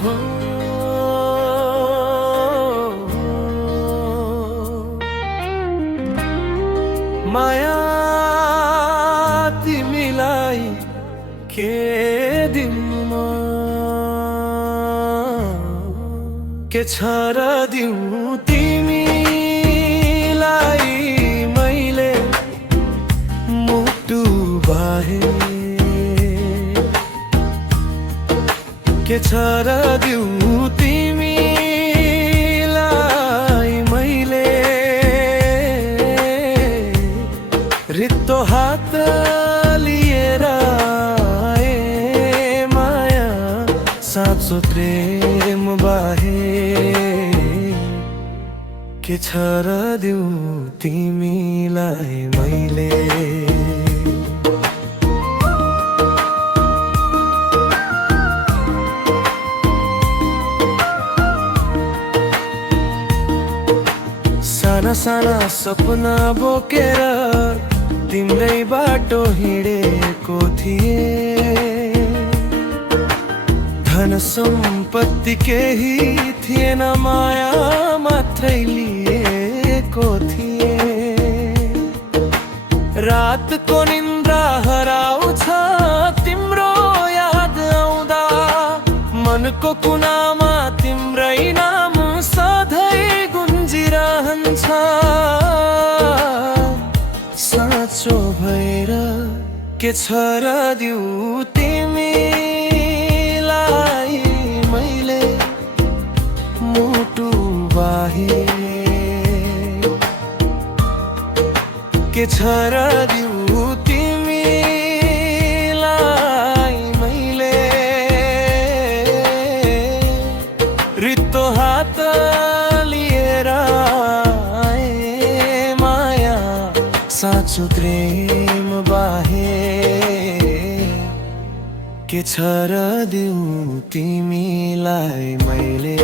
हो माया तिमीलाई के दिउँ के छ र दिउँ तिमीलाई मैले मुटु बाहे के छ र दिउँ तिमीलाई मैले रित्तो हात लिएर आए माया साँचो प्रेम बाहे के छ र दिउँ तिमीलाई मैले साना साना सपना बोकेर तिम्रै बाटो हिँडेको थिए धन सम्पत्ति केही थिएन माया मात्रै लिएको थिए रातको निन्द्रा हराउँछ तिम्रो याद आउँदा मनको कुनामा तिम्रै नाम सधैँ गुन्जिरहन्छ साँचो भएर के छ र दिउँ तिमीलाई मैले मुटु बाहे के छ र दिउँ तिमीलाई मैले रित्तो हात लिएर आए माया साँचो प्रेम बाहे के छ र दिउँ तिमीलाई मैले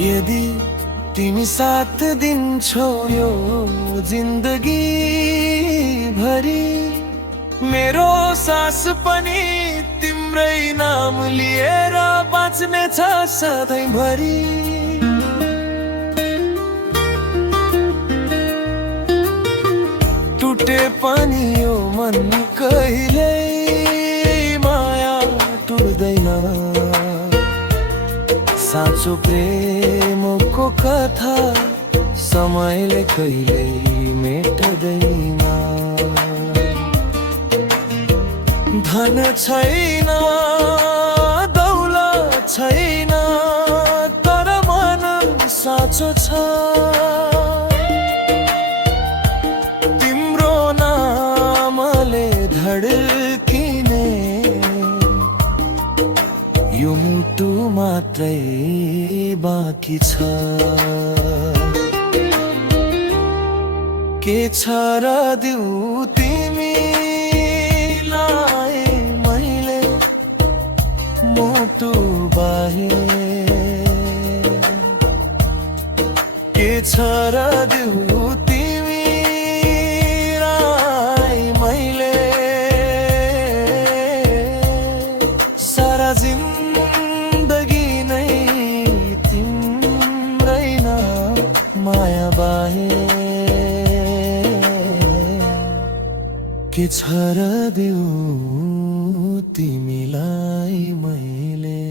यदि तिमी साथ दिन्छौ यो जिन्दगी भरि मेरो सास पनि तिम्रै नाम लिएर बाँच्ने छ सधैँभरि टुटे पनि यो मन कहिल्यै माया टुट्दैन साँचो प्रेमको कथा समयले कहिल्यै मेट्दैन धन छैन दौलत छैन तर मन साँचो छ तिम्रो नामले धड्किने यो मुटु मात्रै बाँकी छ के छ र दिउँ तिमीलाई मैले मुटु बाहे के छ र दिउँ तिमीलाई मैले सारा जिन्दगी नै तिम्रै नाम माया बाहे के छ र दिउँ तिमीलाई मैले।